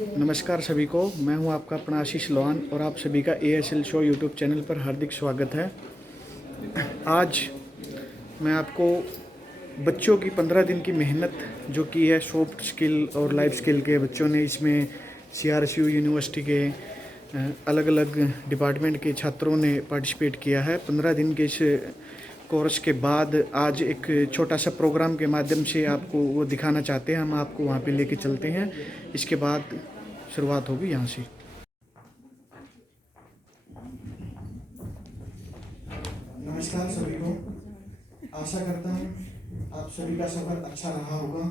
नमस्कार सभी को, मैं हूं आपका अपना आशीष लोहान और आप सभी का ASL शो यूट्यूब चैनल पर हार्दिक स्वागत है। आज मैं आपको बच्चों की 15 दिन की मेहनत जो की है सॉफ्ट स्किल और लाइफ स्किल के बच्चों ने, इसमें CRSU यूनिवर्सिटी के अलग अलग डिपार्टमेंट के छात्रों ने पार्टिसिपेट किया है। 15 दिन के इस कोर्स के बाद आज एक छोटा सा प्रोग्राम के माध्यम से आपको वो दिखाना चाहते हैं। हम आपको वहाँ पे लेके चलते हैं। इसके बाद शुरुआत होगी यहाँ से। नमस्कार सभी को, आशा करता हूँ आप सभी का सफर अच्छा रहा होगा।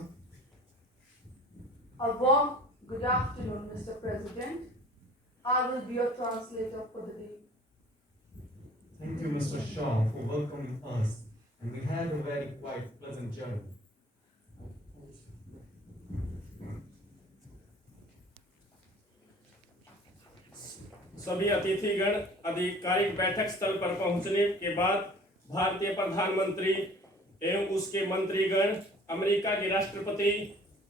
A warm good afternoon, Mr. President. I will be your translator for the day. Thank you, Mr. Shaw, for welcoming us, and we had a very quite pleasant journey. सभी अतिथिगण आधिकारिक बैठक स्थल पर पहुंचने के बाद भारतीय प्रधानमंत्री एवं उसके मंत्रीगण, अमेरिका के राष्ट्रपति,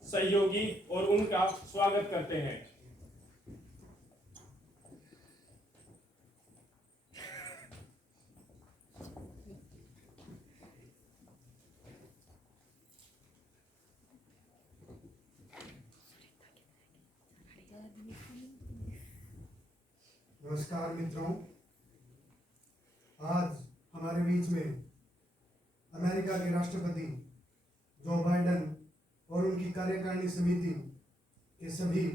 सहयोगी और उनका स्वागत करते हैं। नमस्कार मित्रों, आज हमारे बीच में अमेरिका के राष्ट्रपति जो बाइडेन और उनकी कार्यकारिणी समिति के सभी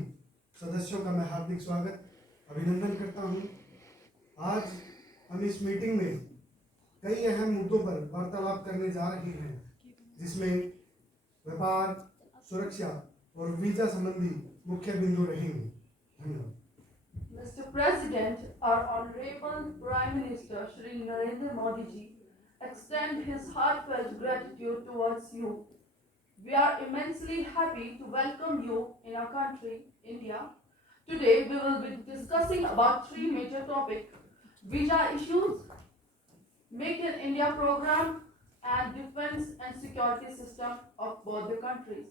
सदस्यों का मैं हार्दिक स्वागत अभिनंदन करता हूं। आज हम इस मीटिंग में कई अहम मुद्दों पर वार्तालाप करने जा रहे हैं, जिसमें व्यापार, सुरक्षा और वीजा संबंधी मुख्य बिंदु रहेंगे। धन्यवाद। Mr. President, our Honorable Prime Minister Shri Narendra Modi ji extend his heartfelt gratitude towards you. We are immensely happy to welcome you in our country, India. Today we will be discussing about three major topics: visa issues, Make in India program, and defense and security system of both the countries.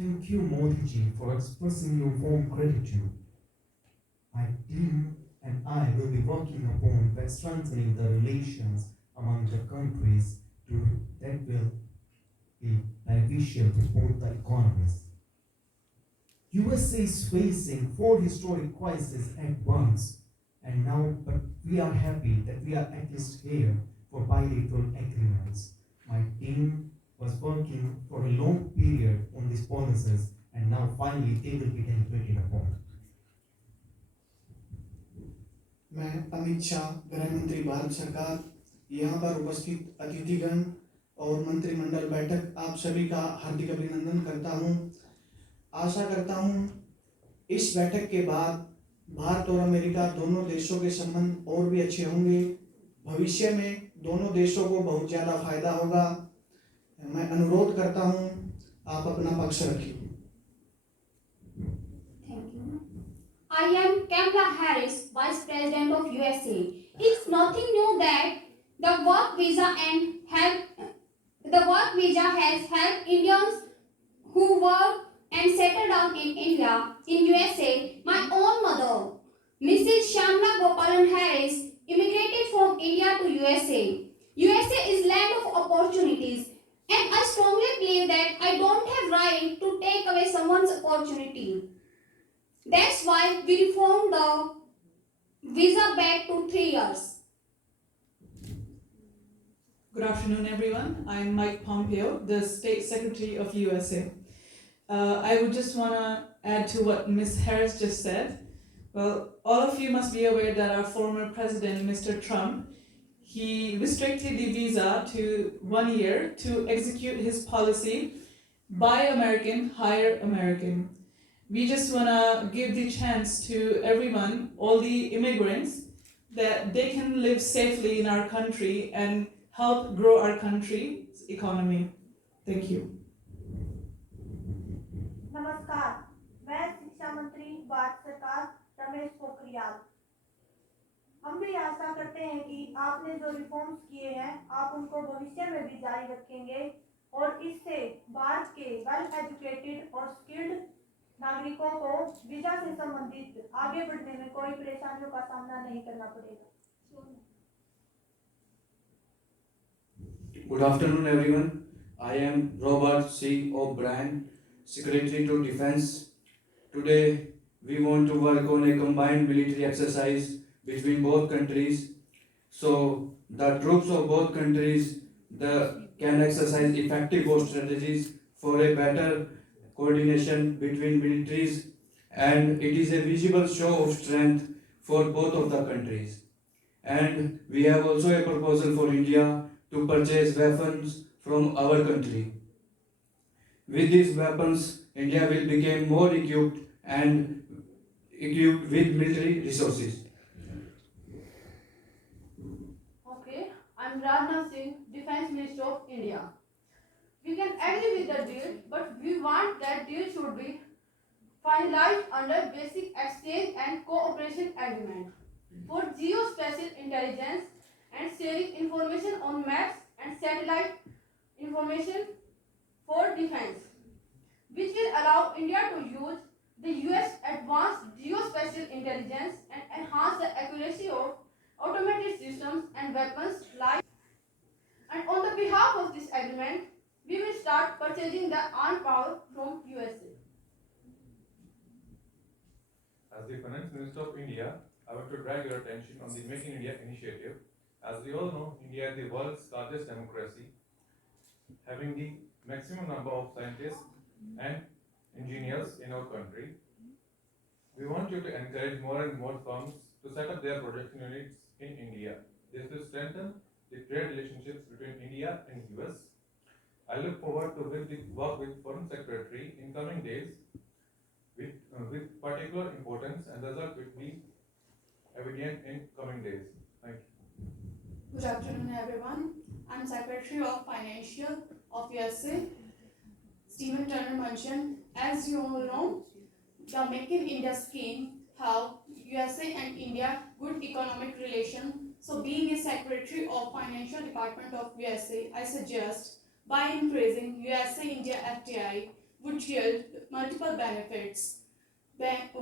Thank you, Modi ji, for expressing your warm gratitude. My team and I will be working upon strengthening the relations among the countries that will be beneficial to both the economies. USA is facing 4 historic crises at once, and now, but we are happy that we are at least here for bilateral agreements. My team was working for a long period on these policies, and now finally they will be deliberated upon. मैं अमित शाह, गृह मंत्री, भारत सरकार, यहाँ पर उपस्थित अतिथिगण और मंत्रिमंडल बैठक, आप सभी का हार्दिक अभिनंदन करता हूँ। आशा करता हूँ इस बैठक के बाद भारत और अमेरिका दोनों देशों के संबंध और भी अच्छे होंगे। भविष्य में दोनों देशों को बहुत ज़्यादा फायदा होगा। मैं अनुरोध करता हूँ आप अपना पक्ष रखिए। Thank you. I am Kamala Harris, Vice President of USA. It's nothing new that the work visa has helped Indians who work and settle down in India. In USA, my own mother, Mrs. Shamla Gopalan Harris, immigrated from India to USA. USA is land of opportunities. And I strongly believe that I don't have right to take away someone's opportunity. That's why we reformed the visa back to 3 years. Good afternoon, everyone. I'm Mike Pompeo, the State Secretary of USA. I would just want to add to what Ms. Harris just said. Well, all of you must be aware that our former president, Mr. Trump, he restricted the visa to 1 year to execute his policy, buy American, hire American. We just want to give the chance to everyone, all the immigrants, that they can live safely in our country and help grow our country's economy. Thank you. नमस्कार, मैं शिक्षा मंत्री भारत सरकार रमेश पोखरियाल। हम भी आशा करते हैं कि आपने जो रिफॉर्म्स किए हैं आप उनको भविष्य में भी जारी रखेंगे और इससे भारत वेल एजुकेटेड और स्किल्ड नागरिकों को वीजा से संबंधित आगे बढ़ने में कोई परेशानियों का सामना नहीं करना पड़ेगा। Good afternoon, everyone. I am Robert C. O'Brien, Secretary to Defense. Today, we want to work on a combined military exercise between both countries. So, the troops of both countries can exercise effective war strategies for a better coordination between militaries, and it is a visible show of strength for both of the countries. And we have also a proposal for India to purchase weapons from our country. With these weapons, India will become more equipped with military resources. Okay, I'm Rajnath Singh, Defense Minister of India. We can agree with the deal, but we want that deal should be finalized under Basic Exchange and Cooperation Agreement for geospatial intelligence and sharing information on maps and satellite information for defense, which will allow India to use the US advanced geospatial intelligence and enhance the accuracy of automated systems and weapons like. And on the behalf of this agreement, we will start purchasing the armed power from USA. As the Finance Minister of India, I want to drag your attention on the Make in India initiative. As we all know, India is the world's largest democracy, having the maximum number of scientists and engineers in our country. We want you to encourage more and more firms to set up their production units in India. This will strengthen the trade relationships between India and US. I look forward to work with Foreign Secretary in coming days with particular importance, and the result will be evident in coming days. Thank you. Good afternoon, everyone. I'm Secretary of Financial of USA, Stephen Turner mentioned. As you all know, the Make in India scheme have USA and India good economic relation. So being a Secretary of Financial Department of USA, I suggest by increasing USA-India FDI would yield multiple benefits, tax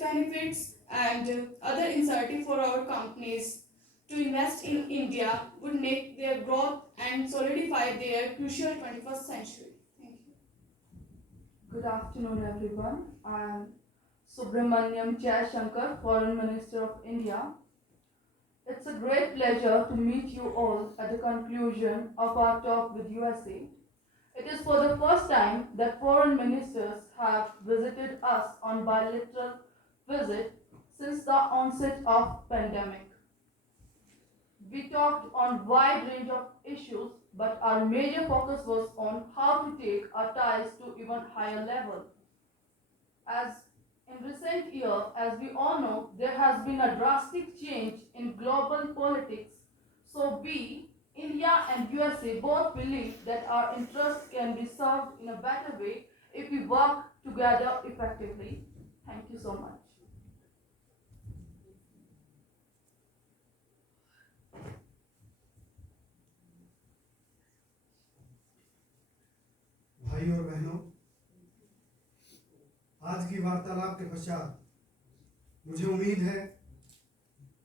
benefits and other incentive for our companies to invest in India would make their growth and solidify their crucial 21st century. Thank you. Good afternoon, everyone. I am Subramaniam Jayashankar, Foreign Minister of India. It's a great pleasure to meet you all at the conclusion of our talk with USA. It is for the first time that foreign ministers have visited us on bilateral visit since the onset of pandemic. We talked on wide range of issues, but our major focus was on how to take our ties to even higher level. As in recent years, as we all know, there has been a drastic change in global politics. So we, India and USA both believe that our interests can be served in a better way if we work together effectively. Thank you so much. भाइयों और बहनों, आज की वार्तालाप के पश्चात मुझे उम्मीद है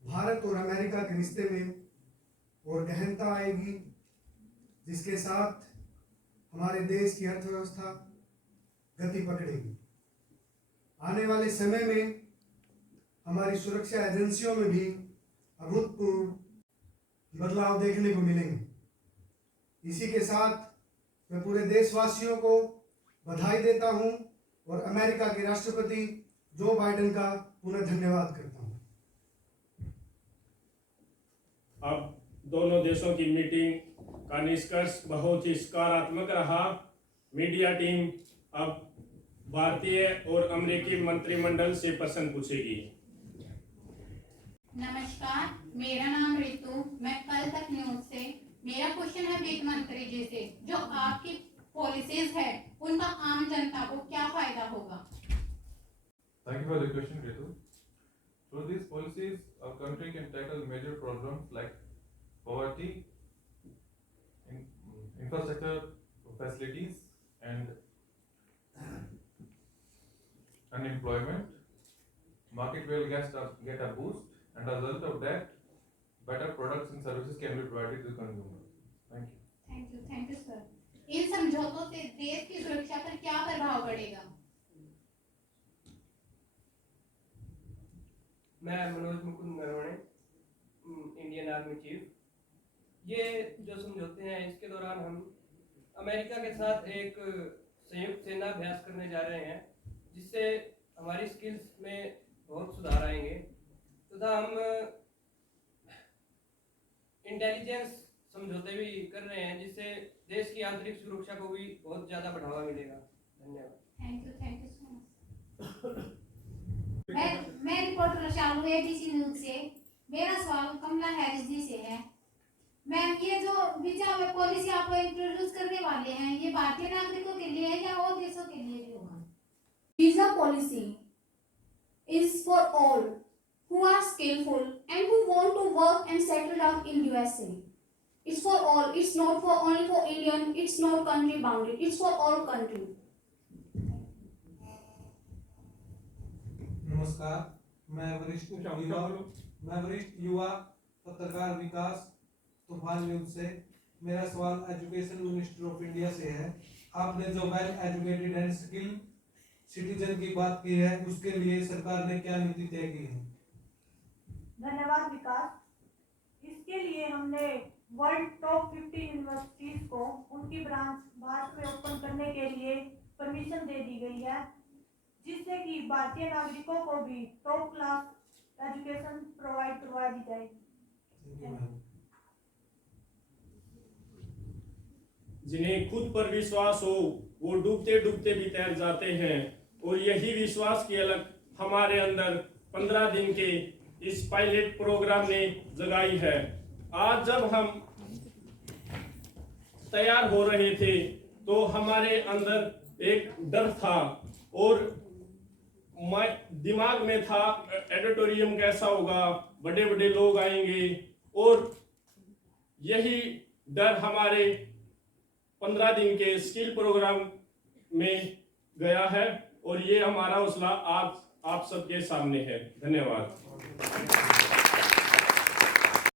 भारत और अमेरिका के रिश्ते में और गहनता आएगी, जिसके साथ हमारे देश की अर्थव्यवस्था गति पकड़ेगी। आने वाले समय में हमारी सुरक्षा एजेंसियों में भी अभूतपूर्व बदलाव देखने को मिलेंगे। इसी के साथ मैं पूरे देशवासियों को बधाई देता हूं और अमेरिका के राष्ट्रपति जो बाइडेन का पुनः धन्यवाद करता हूं। अब दोनों देशों की मीटिंग का निष्कर्ष बहुत ही सकारात्मक रहा। मीडिया टीम अब भारतीय और अमेरिकी मंत्रिमंडल से प्रश्न पूछेगी। नमस्कार, मेरा नाम रितु, मैं कल तक न्यूज से। मेरा क्वेश्चन है वित्त मंत्री जी से, जो आपकी पॉलिसीज है उनका आम जनता को क्या फायदा होगा? Thank you for the question, Ritu. Through these policies, our country can tackle major problems like poverty, infrastructure facilities, and unemployment. Market will get a boost, and as a result of that, better products and services can be provided to the consumer. Thank you. Thank you sir. इन समझौतों से देश की सुरक्षा पर क्या प्रभाव पड़ेगा? मैं Manoj Mukund Naravane, Indian army chief. ये जो समझौते हैं इसके दौरान हम अमेरिका के साथ एक संयुक्त सेना अभ्यास करने जा रहे हैं, जिससे हमारी स्किल्स में बहुत सुधार आएंगे तथा हम इंटेलिजेंस समझौते भी कर रहे हैं, जिससे देश की आंतरिक सुरक्षा को भी बहुत ज़्यादा बढ़ावा मिलेगा। धन्यवाद। Thank you so much. मैं रिपोर्टर शालू एबीसी न्यूज से। मेरा सवाल कमला हैरिस जी से है। मैम, ये जो वीजा पॉलिसी आप लोग इंट्रोड्यूस करने वाले हैं, ये भारतीय नागरिकों के लिए है या और देशों के लिए भी होगा? Visa policy is for all who are skillful and who want to work and settle down in USA. It's for all. It's not for only for Indian. It's not country bounded. It's for all country. नमस्कार, मैं वरिष्ठ युवा पत्रकार विकास तूफान news से। मेरा सवाल education minister of India से है। आपने जो well educated and skill citizen की बात की है, उसके लिए सरकार ने क्या नीति तय की है? धन्यवाद विकास। इसके लिए हमने वर्ल्ड टॉप 50 यूनिवर्सिटीज को उनकी ब्रांच भारत में ओपन करने के लिए परमिशन दे दी गई है, जिससे कि भारतीय नागरिकों को भी टॉप क्लास एजुकेशन प्रोवाइड करवा दी जाएगी। जिन्हें खुद पर विश्वास हो वो डूबते डूबते भी तैर जाते हैं, और यही विश्वास की अलग हमारे अंदर 15 दिन के इस पायलट प्रोग्राम ने जगाई है। आज जब हम तैयार हो रहे थे तो हमारे अंदर एक डर था और दिमाग में था ऑडिटोरियम कैसा होगा, बड़े बड़े लोग आएंगे, और यही डर हमारे 15 दिन के स्किल प्रोग्राम में गया है, और ये हमारा हौसला आप सबके सामने है। धन्यवाद।